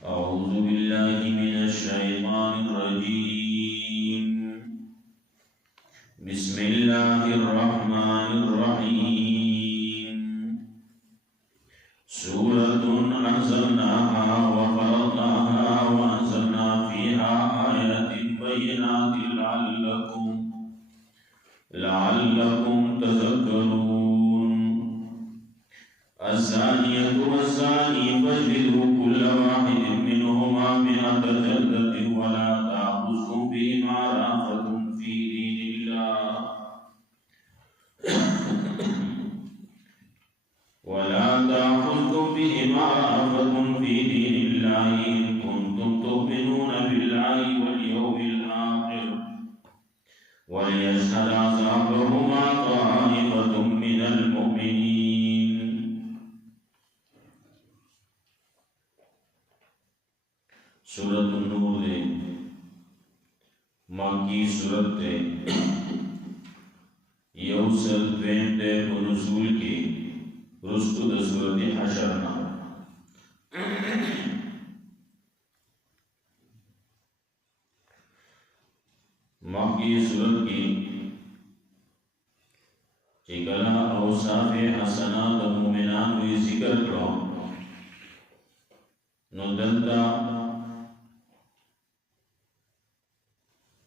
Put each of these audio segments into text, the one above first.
أعوذ بالله من الشيطان الرجيم بسم الله الرحمن الرحيم سورة أنزلناها وفرضناها وأنزلنا فيها آيات بينات لعلكم تذكرون الزانية والزاني فاجلدوا كل واحد منهما 100 جلدة ولا تأخذكم بهما رأفة في دين الله إن كنتم تؤمنون بالله واليوم الآخر وليشهد عذابهما طائفة من المؤمنين. सूरत नूर दे मक्की सूरत दे यौसल द्वेम दे नुज़ूल की रुस्तु द सूरत हशर ना मक्की सूरत की चिकला औसाफ हसना द मुमिनान हुई जिक्र करो नुदंता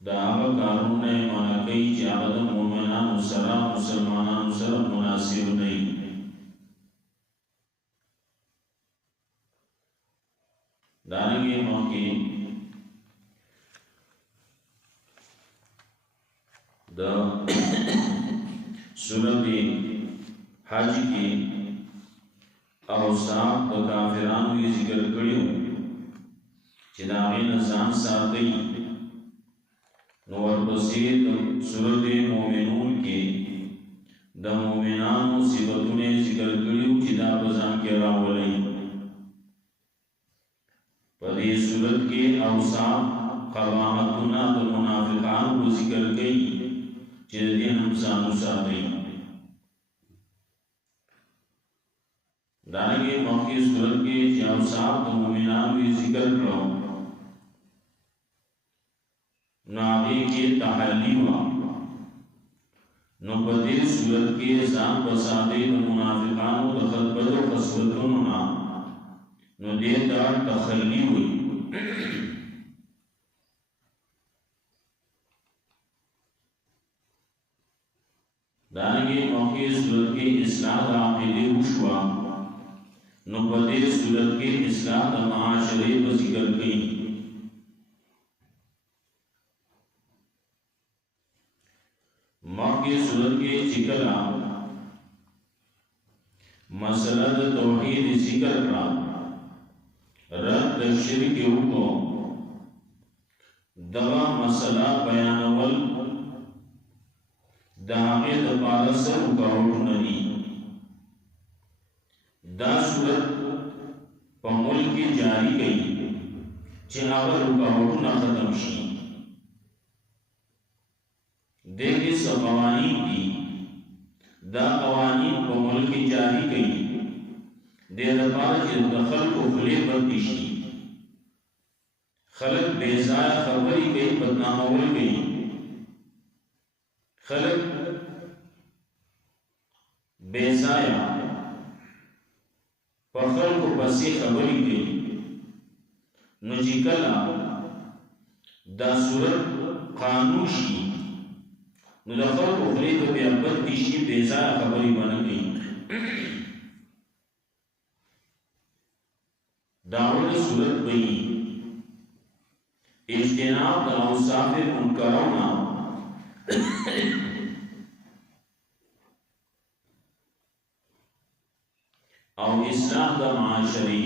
दावा कानून ने माना कई जागद मोमिनान सरा मुसलमानान सरा मुनासिब नहीं दानगी मौकी द सूरत हज की औसाफ द काफिरान की जिक्र करियो चिदागे नजाम साथी नवर बसीर सूरत मोमिनून के द मोमिनान सिफतों ने जिक्र करियो चिदा बजान के रावली पदी सूरत के औसाफ क़वामतुना द मुनाफिकान को जिक्र कई चिदे हम सानु साथी दानगे मौके सूरत के औसाफ द मोमिनान भी जिक्र करो नाबी के तहल्ली हुआ नुपदे सूरत के जान बसाते मुनाफिकान दखल बदो खसवतों ना नुदेता तखल्ली हुई दानगे मौके सूरत के इस्लाह आक़िदे हुआ नुपदे सूरत के इस्लाह माशरे व जिक्र कई मक्की सूरत के जिक्रा मसला तौहीद जिक्र का रद्द शिर्क के ऊपर दवा मसला बयानवल दागे दपारस रुकावट नहीं दा सूरत पमुल की जारी गई चिनावर रुकावट न खत्म शी देखे सवानी की दा कवानीन को मुल्क जारी गई दे दफार के दखल को खुले बंदिशी खलक बेजाया खबरी गई बदनामवल गई खलक बेजाया पखल को बसी खबरी गई नुजिकला दा सूरत कानूशी मुजफ्फर को खरीद पे अब्बत दिशी बेजा खबरी बन गई दावल सूरत गई इज्तिनाब द औसाफ मुनकरौना और इस्लाह द माशरी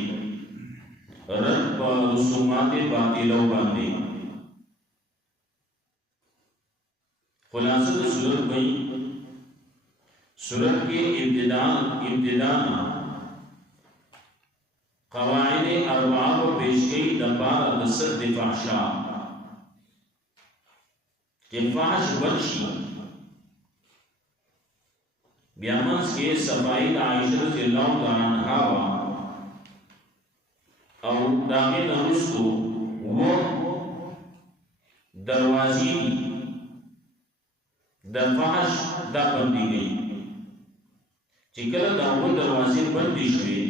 रद पर रसूमात बातिलों बांधे खुलासत सूरत गई सूरत के इब्तिदा क़वाइद अरबा को पेश गई दबार दसर दिफाशा के फाश बख्शी ब्यामस के सफाई आयशा रज़ियल्लाहु तआला अन्हा او داغه نرستو و دروازی د فحش دا بندی گئی چې کله دا و دروازې بندې شوې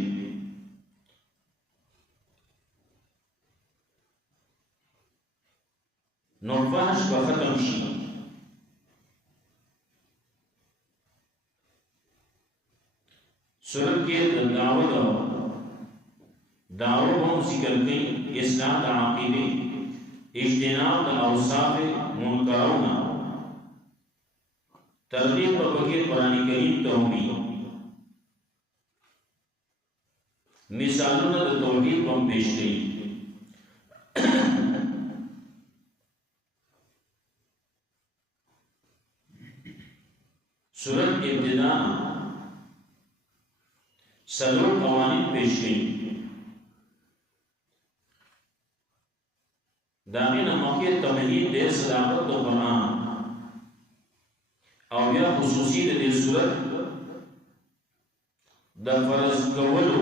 نو فحش به ختم شي سورت کې د دعوت هم ذکر کړي اصلاح د عقیده اجتناب د اوصاف منکرونه ترغیب په کې قرآن کریم ته ومي مثالونه د توحید هم پیش کړي سورت ابتدا سلور قوانین پیش کړي داغین مخی تمہید دے صداقت دو قرآن او بیا خصوصی دے صورت دا فرض کولو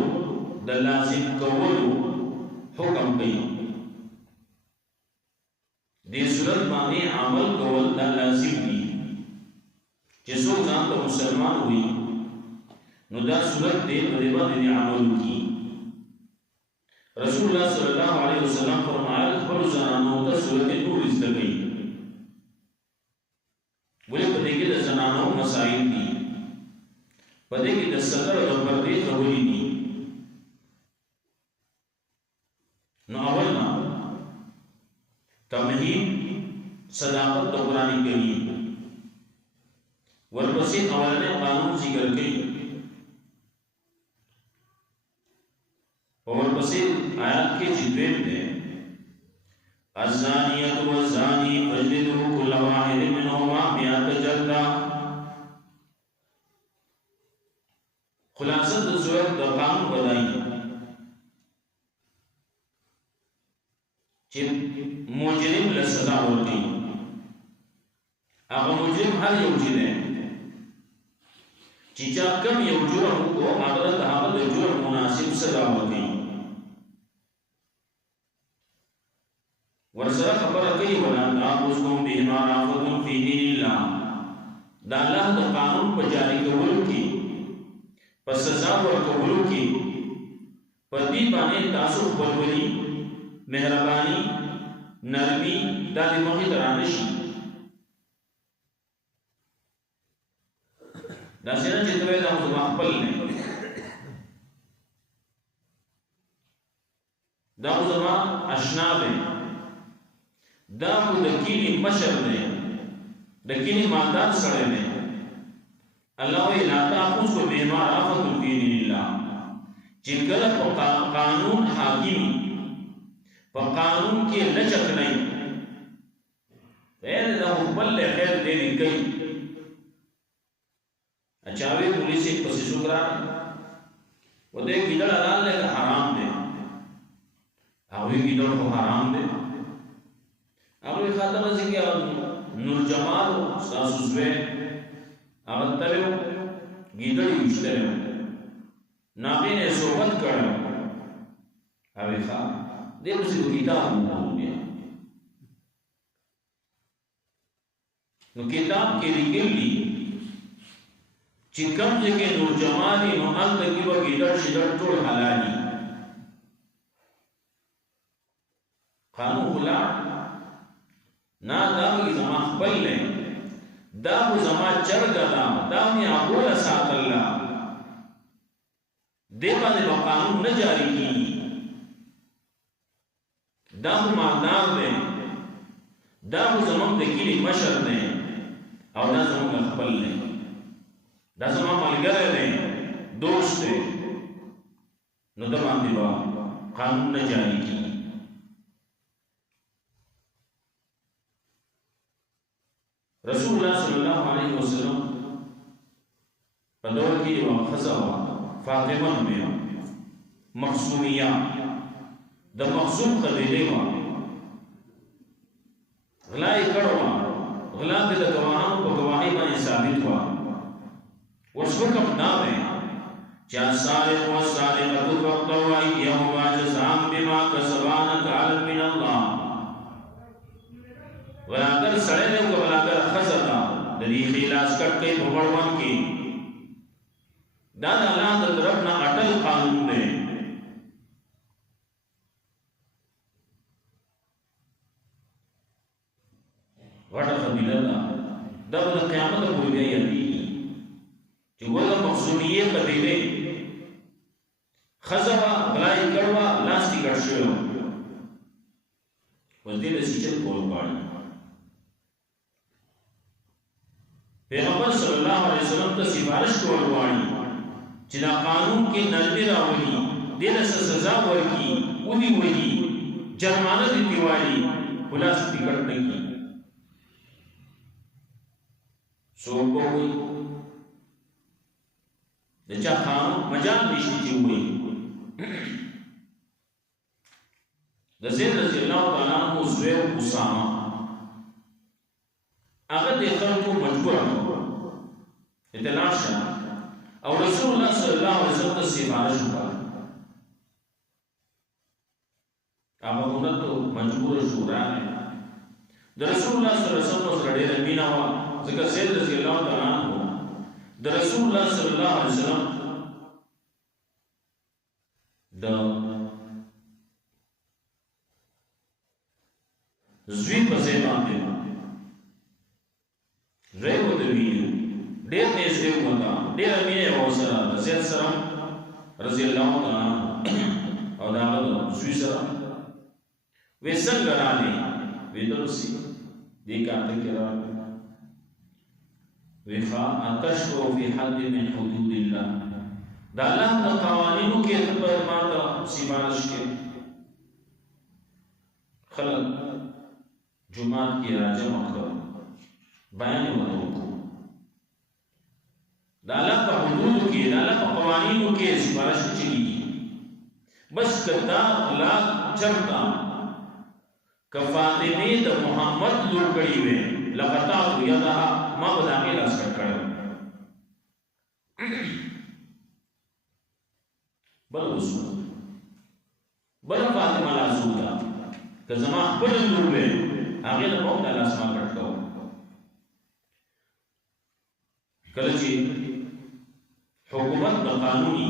دا لازم کولو حکم کئی دے صورت معنی عمل کول دا لازم دی جسو ځان ته مسلمان ہوئی نو دا صورت دے پدیبا دے عمل کی رسول اللہ صلی اللہ علیہ وسلم فرمایا خبر زنانوں تا صورت نور ازدگئی بولے پدے کی دا زنانوں مسائل دی پدے کی دا صدر اور پردے قبولی دی نو اولنا تمہید صداقت دا قرآن کریم ورپسی اولنے قانون ذکر کئی اور پسی آیات کے جدویم دے الزانیت والزانی فجلدو کل واحد منہما میات جلدہ خلاصت صورت دا قانون بدائی چی مجرم لسزا ہوتی اگر مجرم ہر یو جدے چیچا کم یو جرم کو اگر دہاغت جرم مناسب سزا ہوتی ورسره خبره کوي ولا تاسو به ما رافتم فی دین الله دا الله د قانون په جاری کولو کې پس سزا ورکولو کې پدې باندې تاسو خپلولي مهرباني نرمي د مخې ترانه شي دا څنګه چې دوی د خپل نه دا زما آشنا دی دا خو د کینی مشر دی د کینی مالدار سړی دی الله وی لا تاخذ بما رافض فی دین الله چې کله په قانون حاکم په قانون کې لچک نه غیر د خپل خیر دی کوي اچاوي پولیس په شکرا و دې کېدل حلال نه حرام دی او وی کېدل حرام دی اگر خاتمه ذکر نور جمال ساسو زوی اگر تلیو گیدڑی اشتریو ناقین صحبت کرو اوی خواه دیکھ اسی کو کتاب ہو گیا نو کتاب کے لکل لی چکم جکے نور جمالی نو ال تکیبا گیدڑ شدڑ ٹوڑ حلالی قانون خلا نا داوی زمان خپل لے داو زمان چرگا داوی آبولا سات اللہ دیبا دے قانون نہ جاری کی داو مالدار دے داو زمان دکیلی مشر دے او دا زمان خپل لے دا زمان ملگر دے دوست دے نو دمان دیبا قانون نہ جاری کی رسول اللہ صلی اللہ علیہ وسلم پدور کی خزا فاطمہ میں مخصومیہ دا مخصوم قبیلے غلائی کڑوا غلا کے دا گواہاں کو گواہی میں ثابت ہوا اس حکم نام ہے چاہ سارق و سارقت فقطوا ایدیہما جزاء بما کسبان تعالی من الله ولاگر سړی دی او ولاگر ښځه ده د دې خلاص کټ کوي په مړوند کې دا د الله د طرف نه اټل قانون دی وټه قبیله ده دا به د قیامت پورې بیا یادېږي چې ګوره مخزومیې قبیلې ښځه وه غلا یې کړ وه لاس یې کټ شوی و اوس دې له سیچل کول غواړي پیغمبر صلی الله علیه وسلم ته سفارش کول غواړي چې دا قانون کې نرمي راولي دې له سزا ورکړي ودې وایي جرمانه دې دیوالي خلاص دې کټ نه کړي څوک وایي د چا قانون مجال نشته چې وایي د زید رضی الله تعالی عنہ زوی اسامه هغه د خلکو مجبور کړو اطلاع شه او رسول الله صلی الله علیه وسلم ته سفارش وکړه هغه ورته مجبور شو راغی د رسول الله صلی الله علیه وسلم سره ډېر مینا و ځکه زید رضی الله تعالی عنہ د رسول الله صلی الله علیه وسلم د زوی په ځای باندې زوی ورته ویلي ډېر نږدې وته ډېره مینه یې ورسره د زید سره رضی الله تعالی او د هغه زوی سره وې څنګه راغلی وې درسي دې کار ته کې راغلی وې فاتشفع فی حد من حدود الله دا الله د قوانینو کې خبر ما ته سفارش کې خلک جمعات کی راجم اکھر بیان وضو دالا پا حدود کی دالا پا قوانینوں کے سفارش چلی بس کتا اخلاق چرتا کفاطمی دا محمد لور کڑی ہوئے لقطات یدہا ما بدامی لاسکر کرو بل رسول بل فاطمہ لاسوتا کہ زمان بل لور میں هغه له موږ د لاسما کټو کله چې حکومت د قانوني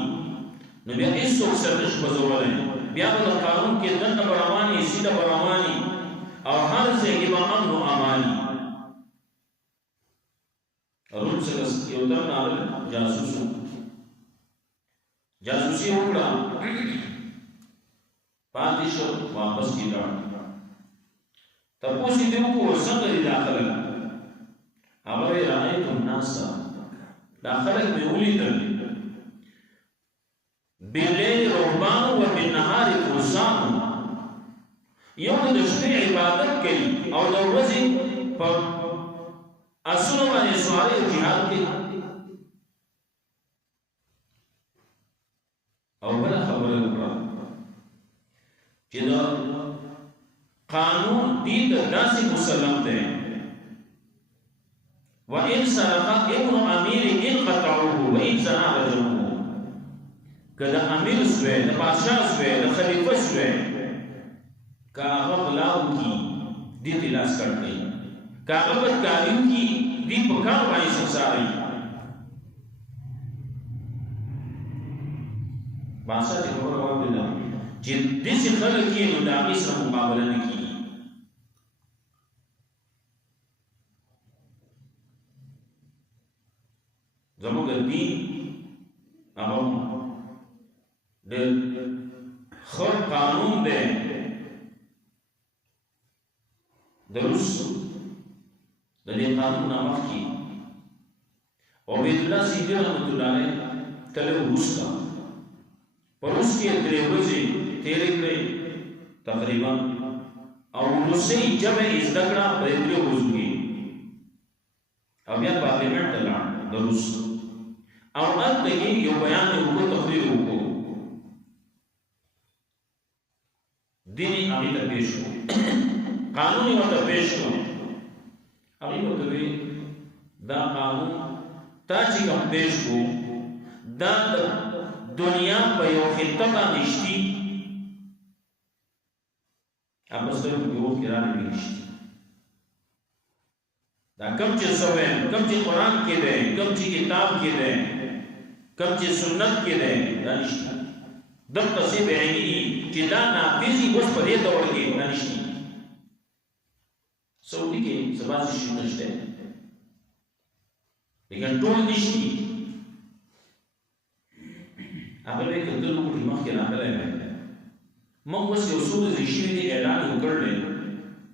نو بیا هیڅوک سرتش بزولای بیا د قانون کې دنه برامانی سیده برامانی او هر څه کې به امن او امانی روم څخه یو تر نارل جاسوسي وکړه پاتې شو واپس کیږي تپوسی دیو کو څنګه دی داخله هغه رایت الناس داخله مې ولیدل بالليل رهبان وبالنهار فرسان یو د شپې عبادت کوي او د ورځې په اسونو باندې سواري جهاد کوي او بل خبره وکړه چې دا قانون دید داسی مسلم دے وَإِن سَرَقَ ابْنُ أَمِيرِ إِن قَطَعُوهُ وَإِن زَنَا رَجَمُوهُ کہ دا امیر سوے دا بادشاہ سوے دا خلیفہ سوے کا غلاو کی دی تلاس کر گئی کا بدکاریوں کی دی پکار بائی سکساری بادشاہ تی خبر ہوا بلا جن دیسی خلق کی نو داغی سر مقابلہ نکی زموږ دین هغه د خو قانون دی دروس د دې قانون نامه کې او عبد الله سیدی رحمت الله علیه تل وستا پروس کې درې ورځې تیرې کړې تقریبا او روسي جمع ازدکړه په دې ورځو کې او بیا پارلیمنت ته لاړ دروس او دلته کې یو بیان وکړو تقریر وکړو دینی هغه ته پیش کړو قانوني ورته پیش کړو هغه ورته دا قانون تا چې کوم پیش کړو دا دنیا په یو خطه باندې شتي आपस में योग किराने भी دا کم چې سویم کم چې قرآن کې دی کم چې کتاب کې دی کم چې سنت کې دی دا نشته دغه څه بعیني چې دا نافذي اوس په دې دور کې نه نشته سعودي کې سبا شي نشته لیکن ټول نشته هغه به کتل کوم مخکې راغلی موږ اوس یو څو ځای اعلان وکړل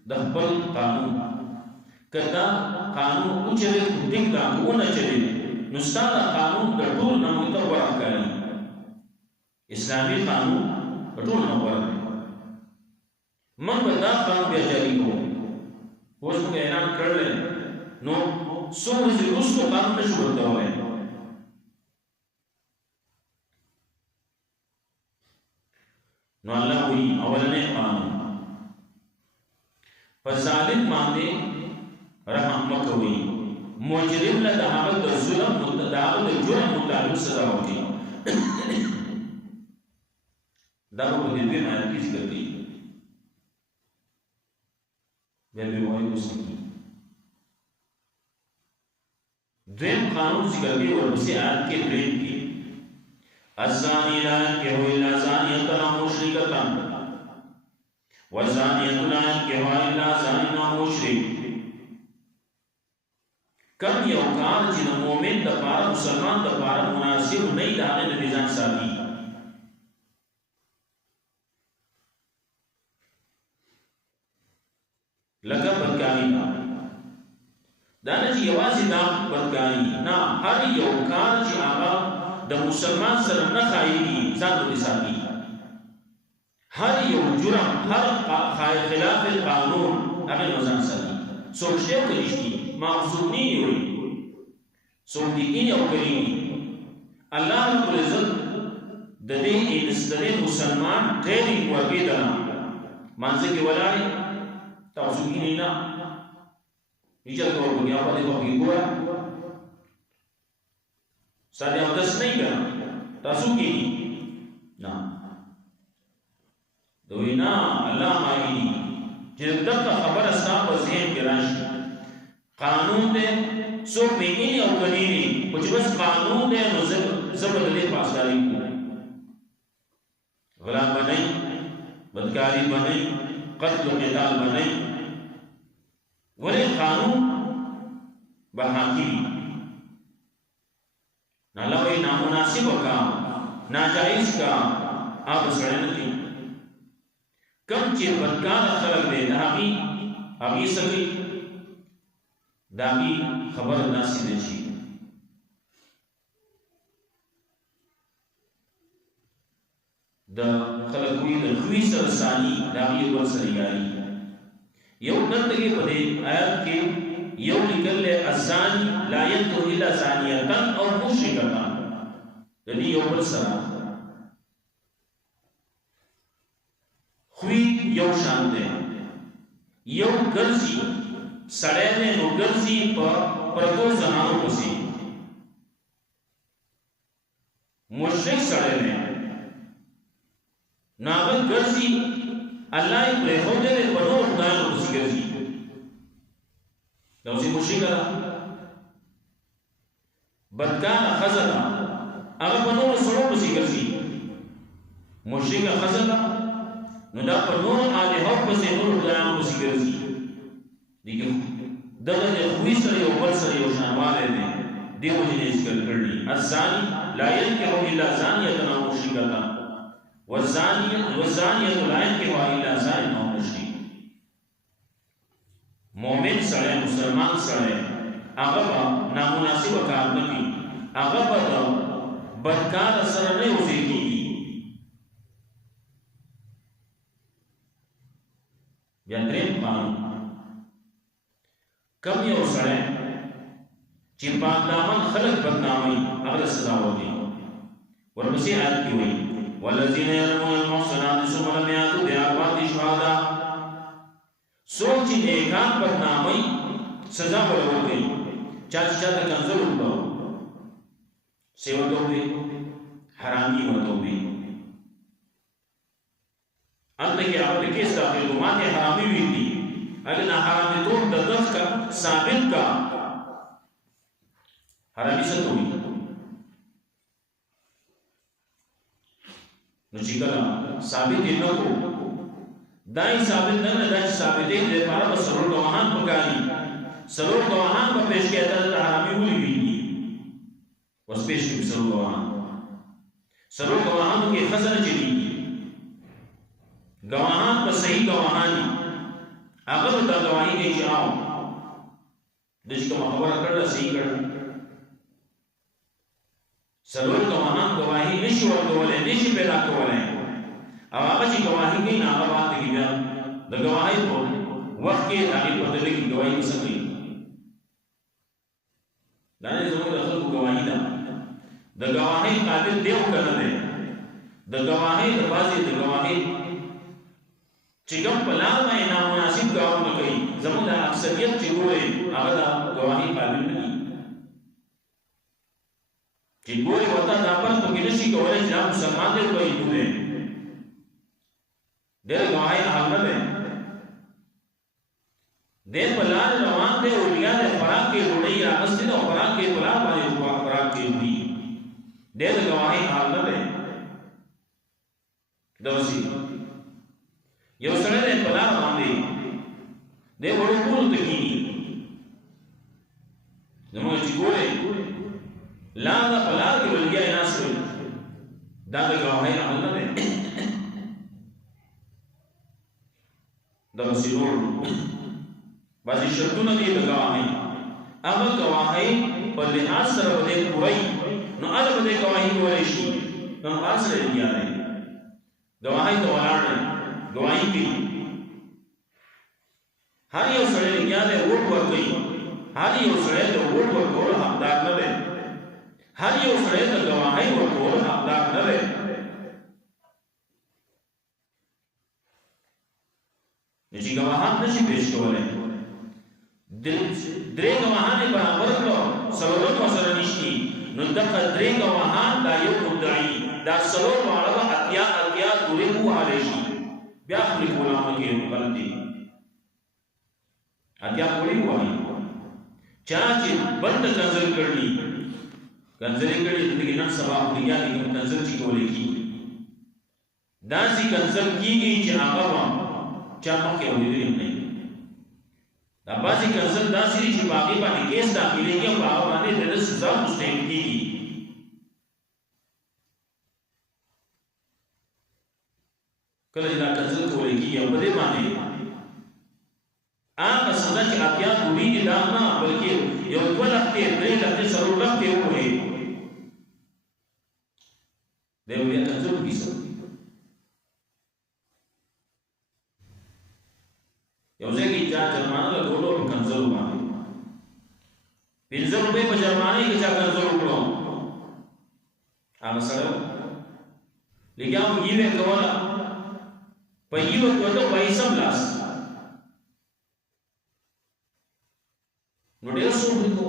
د خپل قانون کدا قانون او چلے ټینګ دا ونه چلے نو ستاسو قانون د ټول نه متور کړی اسلامي قانون ټول نه ورته موږ دا قانون بیا جاری کوو اوس موږ اعلان کړل نو څو ورځې وروسته قانون نشو ورته نو الله وی اولنې قانون فظالم باندې رحم مکوي مجرم له هغه د ظلم متداول د جرم مطابق سزا ورکړي دا په دې کې نه کیږي کوي بیا به وایي اوسې دیم قانون ذکر کې ورسې آیت کې دریم کې الزانی لا ينكح الا زانية او مشركة والزانية لا ينكح الا زان او مشرك کم یو کار چې د مؤمن د پاره مسلمان د پاره مناسب نه دی هغه د ځان ساتي لکه بدکاری دا نه چې یوازې دا بدکاری نه هر یو کار چې هغه د مسلمان سره نه خایي ځان د ساتي هر یو جرم هر خلاف القانون هغه ځان ساتي سوچته کوي معصومین وي صدیقین او کریم الله رب العزت د دې مسلمان ټریننګ ورکړي دا مانځي کې ولای تاسو کې نه یې څه کوو بیا په دې باندې ګورا ساده او داس نه کړه تاسو کې نه دوی نه الله مایي چې دغه خبره ستاسو ذهن کې راشي قانون دے سو پیگینی او کنینی کچھ بس قانون دے نو زبر دے پاسداری کو غلام بنائی بدکاری بنائی قتل و قتال بنائی ولی قانون بحاکی نالوی نامناسب کا ناجائز کا آپ سڑنتی کم چیر بدکار خلق دے نامی سکی داغي خبر ناسي نشي د خلقوي د خوي سره ساني داغي ور سره یاري یو دغه په دې آیات کې یو لیکل له الزاني لا ينكح الا زانيه او مشركه د دې یو ور سره خوي یو شان ده یو ګرځي سړی نه نو ګرځي په پردو زنانو پسې مشرک سړی نه ناغه ګرځي الله یې په خوده په نور خدایانو پسې ګرځي دا چې مشرک بدکار خزنه هغه په نور سره پسې ګرځي مشرک خزنه نو دا په نور الهو پسې نور خدایانو پسې ګرځي دیگه دغه د خوي سره یو بل سره یو شانواله دي دیو جنې ذکر کړی الزاني لا ينكح الا زانيه او مشركه والزانيه لا ينكح الا زان او مشرك مؤمن سره مسلمان سره هغه نامناسب کار نه کوي هغه په بدکار سره نه وځي بیا دریم قانون کم یو سره چې پاک دامن خلق بدنامي هغه سزا ورکړي ورپسې آیت کې وایي والذین يرمون المحصنات ثم لم يأتوا بأربعة شهداء سوچ نیکان بدنامي سزا ورکړي چا چې کنځل وکړو سیوته وي حرامي ورته وي انت کې هغه کې ستاسو د ماته حرامي ویلي اګه نه حرامي ټول د دغه کا ثابت کا حرامي څه کوي نو چې کله ثابت نه کو دای ثابت نه دای ثابت دې لپاره سرور گواهان پکاري سرور گواهان په پیش کې د حرامي ولي ویلي وس پیش کې سرور گواهان سرور گواهان کې خزر چلی گواهان په صحیح گواهانی هغه ته گواهی کې چې آو د څه کوم خبره کړه صحیح کړه سرور گواهان گواهی نشي ورکولای نشي پیدا کولای او هغه چې گواهی کوي نه هغه باندې کې بیا د گواهی په وخت کې هغه په دې کې گواهی وسوي دا نه زموږ د خلکو گواهی ده د گواهی قابل دیو کنه ده د گواهی د بازي د گواهی چې کوم په لار باندې نامناسب کارونه کوي زموږ د اکثریت چې ګوري هغه د گواهی قابل نه دي چې ګوري وتا د خپل په کې نشي کولای چې مسلمان دی کوي دوی ډېر گواهی حال نه ده د په لار روان دی او بیا د خوراک کې وړي راغستې نو خوراک کې په لار باندې خوراک کې وړي ډېر گواهی حال نه ده دوسی یو سره د په لار باندې د وړو کول ته کیږي زموږ چې ګوري لا دا په لار کې ولګي نه سوي دا د گواهی حال نه ده دوسی ورو بعضی شرطونه دي د گواهی هغه گواهی په لحاظ سره ولې پوره نو هغه به گواهی کولای شي نو اصل یې یاد گواهی ته ولاړ گواهی کوي هر یو سره یاد ووټ ورکوي هر یو سره د ووټ ورکول حقدار نه دی هر یو سره د گواهی ورکول حقدار نه دی چې گواهان نشي پیش کولای درې گواهان برابر کړو سلوک سره نشي نو دغه درې گواهان دا یو مدعي دا سلوک واړه اتیا دوی وو علي شي بیا خپل کولامه کې غلطي اتیا کولی وایي چا چې بند کنزل کړی دغه نن سبا دنیا کې کنزل چې کولې کی دا چې کنزل کیږي چې هغه چا مخکې ولې نه دا بازي کنزل دا سری چې باقي باندې کیس داخليږي او هغه باندې د سزا مستحق کیږي کله دا کنزل کولې کیږي او په دې باندې هغه سزا چې اتیا دوی دا نه بلکې یو ډول لختې درې لختې سرور لختې وې دا یو کنزل کیسه یو ځکه چې جرمانه له ټولو کنزل باندې 50 روپے په جرمانه کې چا کنزل وکړو هغه سره لګیاو یې کوله په یو ته پیسې لاس نو ډېر څه وکړو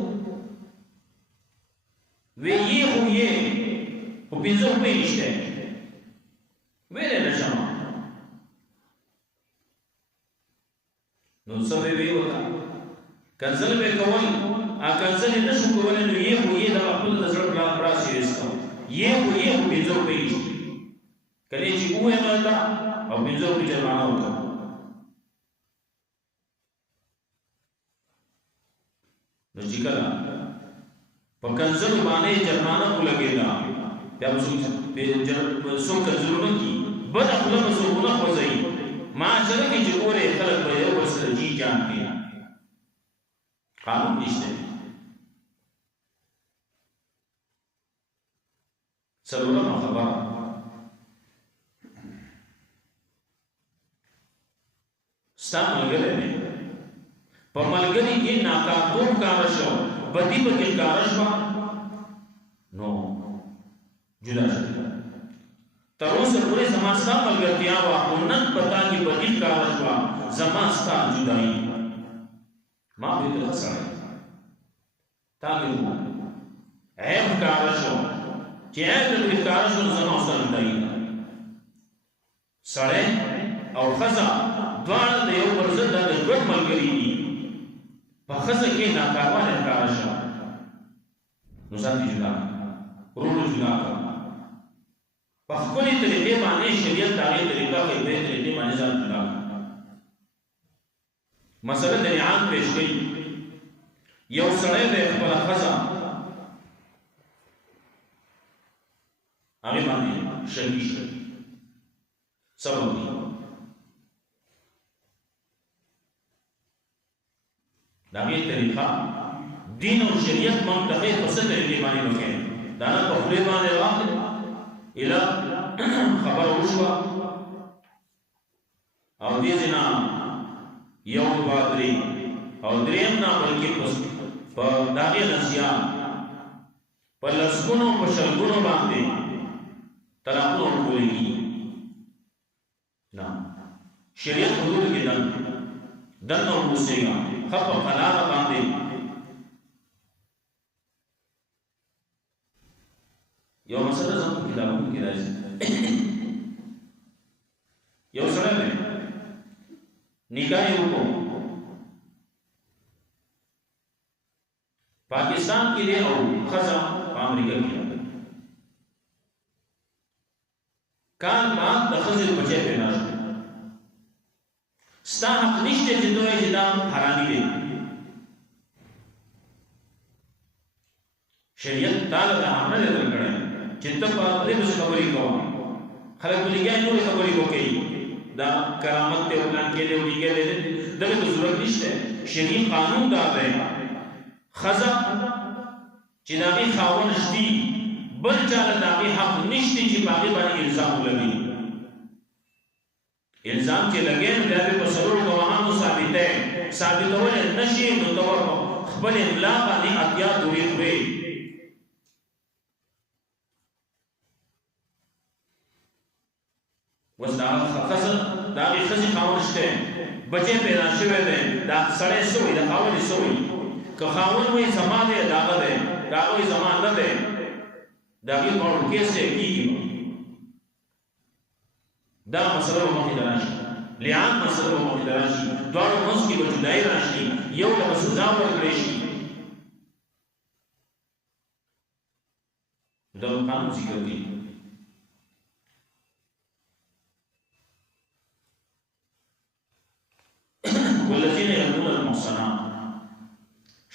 وی یې خو یې په 50 روپے نشته ویل نه شم نو سبه وی وتا کنزل به کول ا کنزل نه شو کولای نو یې خو یې د خپل د زړه پلا پراسي وسته یې خو یې په 50 روپے کله چې وې ماته او 50 روپے جرمانه وکړه نو چې کله په کنزل باندې جرمانه ولګیدا بیا څو کنزلونه کی بد خپل مسوونه خوځي ما چره کې چې اورې خلک به یو سره جی جان دي قانون نشته سلام خبر ملګری په ملګری کې ناکارتوب کار شو بدی به کار شو نو جدا شو تر اوسه پورې زما ستا ملګرتیا وا او نن پتا کې بدی کار شو زما ستا جدای ما به ته سره تا کې عیب کار شو چې عیب کار شو زما ستا جدای سره او خزا دواړه د یو بل ضد د ژوند ملګري دي په خزه کې ناکاروانه ښکاره شوه نو ځان دې جدا ورونو جدا کړه په خپلې طریقې باندې شریعت د هغې طریقه کوي بې طریقې باندې ځان جدا کړه مثلا د لعان پیش کوي یو سړی د خپله ښځه هغې باندې شهید شي سبب دی د هغې طریقه دین او شریعت منتخب په څه طریقې باندې وکړي دا نه په خولې باندې واخلي اله خبره وشوه او دې ځای یو دوه درې او درېیم نه بلکې په د هغې نه زیات په لسګونو په شلګونو باندې طلاقونه ورکولی نه شریعت حدود کې دننه ورسېږه ښه په قلاره باندې یو مسله زموږ په کتابونو کې راځي یو سړی دی نکاح یې وکړو پاکستان کې دی او ښځه په امریکا کې کال بعد د ښځې بچی پیدا شو ستا حق نشته چې دوی چې دا حرامي دی شریعت تعالی دا حق نه دی درکړی چې ته په دې باندې خبرې کوه خلک به لګیا نورې خبرې وکړي دا کرامت دی ورنان کې دی ولیږی دی دغه ته ضرورت نشته شرعي قانون دا دی ښځه چې د هغې خاوند شتي بل چاله د هغې حق نشته چې په هغې باندې الزام ولګوي الزام چې لګې نو بیا به په څلورو ګواهانو ثابتولی نه شي نو ته خپل املا باندې اتیا دوې خورې اوس د هغې ښځې خاوند شته بچی پیدا شوی دی دا سړی څه وایي د خاوند یې څه وایي که خاوند وایي زما دی د هغه دی د هغه وایي زما نه دی د هغې دواړو کیس دی کېږي دا مسله به مخې ته راشي لعان مسله به مخې ته راشي دواړو منځ کې به جدایي راشي یو ته به سزا ورکړی شي دا قانون ذکر کوي والذین یرمون المحصنات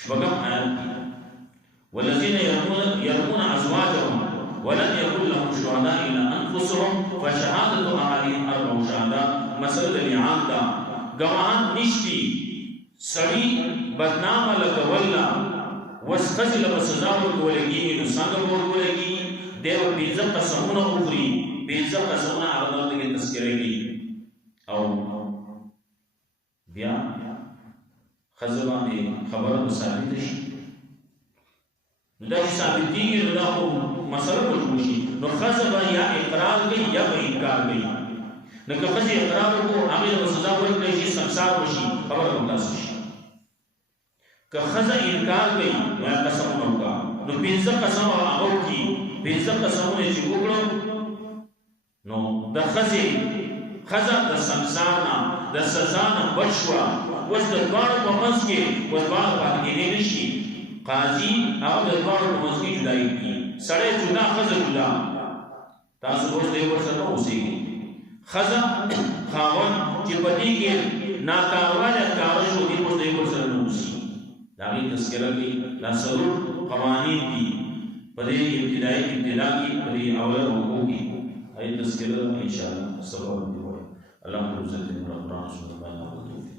شپږم آیات والذین یرمون ازواجهم ولن يكن لهم شهداء الا انفسهم فشهادة احدهم اربع شهادات مسله د لعان دا گواهان نشتی سړی بدنامه لګولا وسخذ له سزا ورکولږي نو څنګه ورکولږي دیو پنځه قسمونه وګړي پنځه قسمونه هغه دغه تذکرې کوي او بیا خزبانې خبره ثابت شي دا ثابت کیږي نو دا مسله ورکول شي نو خزبه یا اقرار کوي یا انکار کوي نو که خزي اقرار وکړو هغه د سزا ورکړي شي سمسار وشي خبره خلاص شي که خزه انکار کوي نو قسم وکړه نو پنځه قسم هغه کوي پنځه قسمونه چې وکړو نو د خزه د سمسار نه د سزا نه بچوا اوس د دواړو په منځ کې دواړه پاتې کېدی نشي قاضي هغه د دواړو په منځ کې جدایي کوي سړی جدا ښځه جدا تاسو اوس د یو بل سره اوسېږئ ښځه خاوند چې په دې کې ناکارواله ښکاره شو دې اوس د یو بل سره نه اوسي د هغې تذکره کوي دا څلور قوانین دي په دې ابتدا کې په دې اوله رکوع کې هغې تذکره انشاءالله سبا باندې وایي الله عز وجل قرآن سبحانه وتعالى